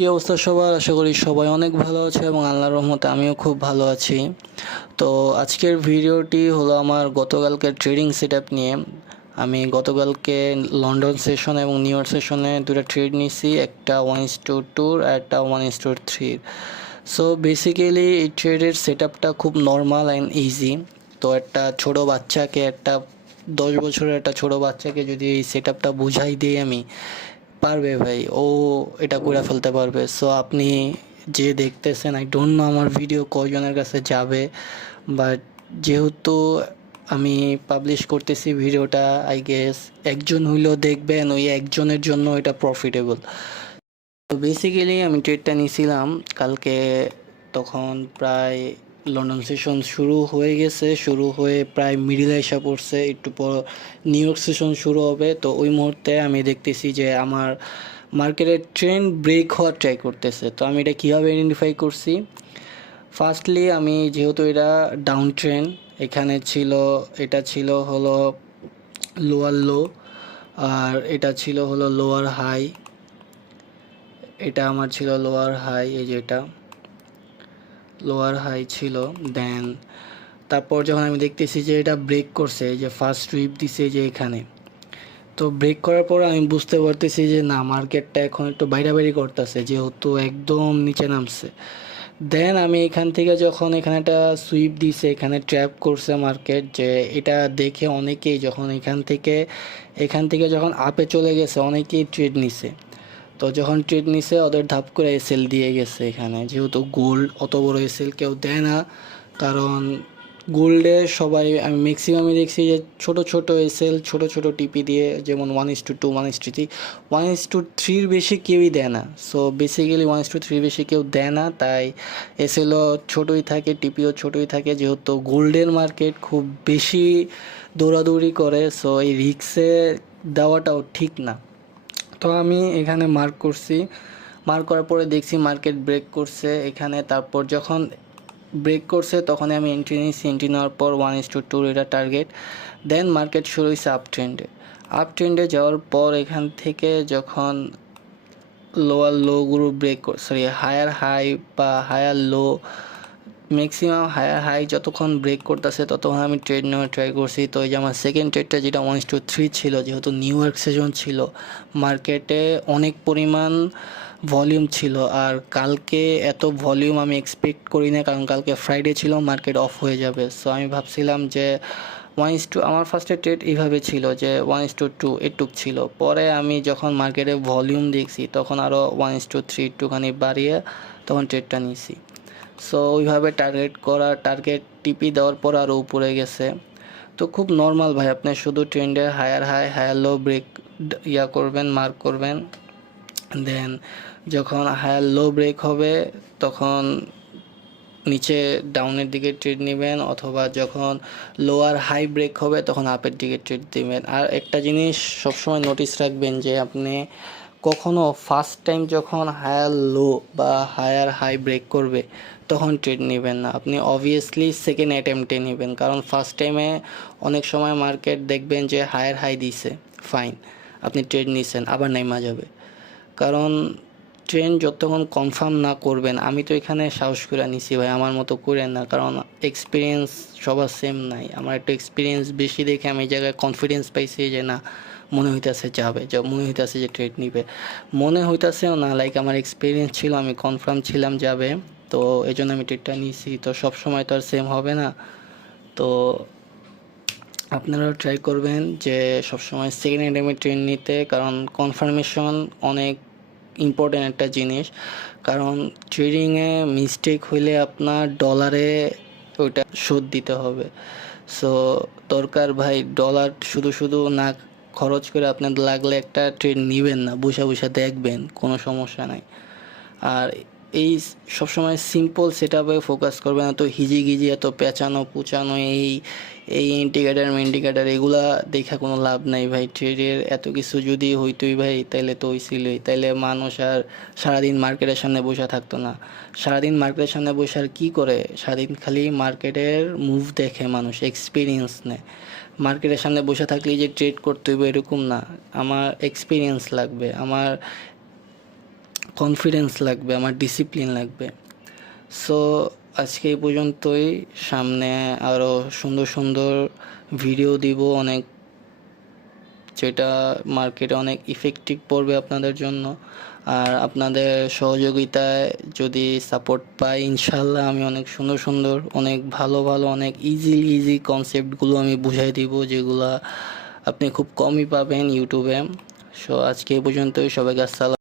কি অবস্থা সবার? আশা করি সবাই অনেক ভালো আছে এবং আল্লাহর রহমতে আমিও খুব ভালো আছি। তো আজকের ভিডিওটি হলো আমার গতকালকের ট্রেডিং সেটআপ নিয়ে। আমি গতকালকে লন্ডন সেশন এবং নিউ ইয়র্ক সেশনে দুটো ট্রেড নিছি, একটা 1:2 আর একটা 1:3। সো বেসিক্যালি এই ট্রেডের সেটআপটা খুব নর্মাল অ্যান্ড ইজি। তো একটা ছোট বাচ্চাকে, একটা 10 বছরের একটা ছোট বাচ্চাকে যদি এই সেটআপটা বুঝাই দিই আমি, পারবে ভাই, ও এটা করে ফেলতে পারবে। সো আপনি যে দেখতেছেন, আই ডোন্ট নো আমার ভিডিও কয়জনের কাছে যাবে, বাট যেহেতু আমি পাবলিশ করতেছি ভিডিওটা, আই গেস একজন হইলেও দেখবেন, ওই একজনের জন্য এটা প্রফিটেবল। তো বেসিক্যালি আমি ট্রেডটা নিয়েছিলাম কালকে, তখন প্রায় লন্ডন সেশন শুরু হয়ে গেছে, শুরু হয়ে প্রায় মিডিলে এসে পড়ছে, একটু পর নিউ ইয়র্ক সেশন শুরু হবে। তো ওই মুহূর্তে আমি দেখতেছি যে আমার মার্কেটের ট্রেন্ড ব্রেক হওয়ার ট্রাই করতেছে। তো আমি এটা কীভাবে আইডেন্টিফাই করছি? ফার্স্টলি আমি যেহেতু এটা ডাউন ট্রেন্ড, এখানে ছিল, এটা ছিল হলো লোয়ার লো, আর এটা ছিল হলো লোয়ার হাই, এটা আমার ছিল লোয়ার হাই, এই যে এটা লোয়ার হাই ছিল। দেন তারপর যখন আমি দেখতেছি যে এটা ব্রেক করছে, যে ফার্স্ট সুইপ দিছে যে এখানে, তো ব্রেক করার পর আমি বুঝতে পারতেছি যে না, মার্কেটটা এখন একটু বাইরাবাড়ি করতেছে, যেহেতু একদম নিচে নামছে। দেন আমি এখান থেকে যখন এখানে একটা সুইপ দিছে, এখানে ট্র্যাপ করছে মার্কেট, যে এটা দেখে অনেকেই যখন এখান থেকে যখন আপে চলে গেছে, অনেকেই ট্রেড নিছে। তো যখন ট্রেড নিছে, ওদের ধাপ করে এসএল দিয়ে গেছে এখানে, যেহেতু গোল্ড অত বড় এসএল কেউ দেয় না, কারণ গোল্ডে সবাই, আমি ম্যাক্সিমামই দেখছি যে ছোট ছোট এসএল, ছোট ছোট টিপি দিয়ে, যেমন 1:2, 1:3, 1:3 বেশি কেউই দেয় না। সো বেসিক্যালি 1:3 বেশি কেউ দেয় না, তাই এসএলও ছোটোই থাকে, টিপিও ছোটোই থাকে, যেহেতু গোল্ডের মার্কেট খুব বেশি দৌড়াদৌড়ি করে, সো এই রিক্সে দেওয়াটাও ঠিক না। তো আমি এখানে মার্ক করছি, মার্ক করার পরে দেখছি মার্কেট ব্রেক করছে এখানে। তারপর যখন ব্রেক করছে তখন আমি এন্ট্রি নিয়েছি, এন্ট্রি নেওয়ার পর 1:2 এটা টার্গেট। দেন মার্কেট শুরু হয়েছে আপ ট্রেন্ডে যাওয়ার পর এখান থেকে যখন লোয়ার লোগুলো ব্রেক, সরি হায়ার হাই বা higher low, maximum higher high যতক্ষণ ব্রেক করতেছে ততক্ষণ আমি ট্রেড নেওয়ার ট্রাই করছি। তো এই যে আমার সেকেন্ড ট্রেডটা যেটা 1:3 ছিল, যেহেতু নিউ ইয়র্ক সেশন ছিল, মার্কেটে অনেক পরিমাণ ভলিউম ছিল, আর কালকে এত ভলিউম আমি এক্সপেক্ট করি না, কারণ কালকে ফ্রাইডে ছিল, মার্কেট অফ হয়ে যাবে। সো আমি ভাবছিলাম যে 1:2, আমার ফার্স্টে ট্রেড এইভাবে ছিল যে 1:2 এটুক ছিল। পরে আমি যখন মার্কেটে ভলিউম দেখছি তখন আরও 1:3 একটুখানি বাড়িয়ে তখন ট্রেডটা নিয়েছি। সো ওইভাবে টার্গেট টিপি দেওয়ার পর আরও উপরে গেছে। তো খুব নর্মাল ভাই, আপনি শুধু ট্রেন্ডের higher high higher low break করবেন, মার্ক করবেন। দেন যখন হায়ার লো ব্রেক হবে তখন নিচে ডাউনের দিকে ট্রেড নেবেন, অথবা যখন লোয়ার হাই ব্রেক হবে তখন আপের দিকে ট্রেড দিবেন। আর একটা জিনিস সবসময় নোটিস রাখবেন, যে আপনি কখনও ফার্স্ট টাইম যখন হায়ার লো বা হায়ার হাই ব্রেক করবে তখন ট্রেড নেবেন না, আপনি অবভিয়াসলি সেকেন্ড অ্যাটেম্পটে নেবেন। কারণ ফার্স্ট টাইমে অনেক সময় মার্কেট দেখবেন যে হায়ার হাই দিছে, ফাইন, আপনি ট্রেড নিছেন, আবার নাইমা যাবে। কারণ ট্রেন যতক্ষণ কনফার্ম না করবেন, আমি তো এখানে সাহস করে নিছি ভাই, আমার মতো করেন না, কারণ এক্সপিরিয়েন্স সবার সেম নাই। আমার একটু এক্সপিরিয়েন্স বেশি দেখে আমি এই জায়গায় কনফিডেন্স পাইছি যে না, মনে হইতেছে যাবে, মনে হইতেছে যে ট্রেড নিবে, মনে হইতেছেও না, লাইক আমার এক্সপিরিয়েন্স ছিল, আমি কনফার্ম ছিলাম যাবে, তো এই জন্য আমি ট্রেডটা নিয়েছি। তো সব সময় তো আর সেম হবে না। তো আপনারাও ট্রাই করবেন যে সবসময় সেকেন্ড অ্যাটেম্পে ট্রেড নিতে, কারণ কনফার্মেশন অনেক ইম্পর্টেন্ট একটা জিনিস। কারণ ট্রেডিংয়ে মিস্টেক হইলে আপনার ডলারে ওইটা শোধ দিতে হবে। সো দরকার ভাই, ডলার শুধু শুধু না খরচ করে আপনার লাগলে একটা ট্রেড নেবেন না, বসে বসে দেখবেন, কোনো সমস্যা নাই। আর এই সবসময় সিম্পল সেট আপে ফোকাস করবেন, এত হিজিগিজি, এত পেঁচানো পুচানো, এই ইন্ডিকেটার এগুলা দেখা কোনো লাভ নাই ভাই। ট্রেডের এত কিছু যদি হইতোই ভাই, তাইলে তো হইছিলই, তাইলে মানুষ আর সারাদিন মার্কেটের সামনে বসে থাকতো না। সারাদিন মার্কেটের সামনে বসে আর কী করে? সারাদিন খালি মার্কেটের মুভ দেখে মানুষ, এক্সপিরিয়েন্স নেয়। মার্কেটের সামনে বসে থাকলেই যে ট্রেড করতে হইব এরকম না, আমার এক্সপিরিয়েন্স লাগবে, আমার কনফিডেন্স লাগবে, আমার ডিসিপ্লিন লাগবে। সো আজকে এই পর্যন্তই। সামনে আরও সুন্দর সুন্দর ভিডিও দিব অনেক, যেটা মার্কেটে অনেক ইফেক্টিভ পড়বে আপনাদের জন্য। আর আপনাদের সহযোগিতায় যদি সাপোর্ট পাই, ইনশাল্লাহ আমি অনেক সুন্দর সুন্দর, অনেক ভালো ভালো, অনেক ইজি কনসেপ্টগুলো আমি বুঝাই দিব, যেগুলো আপনি খুব কমই পাবেন ইউটিউবে। সো আজকে এই পর্যন্তই। সবাইকে আসসালাম।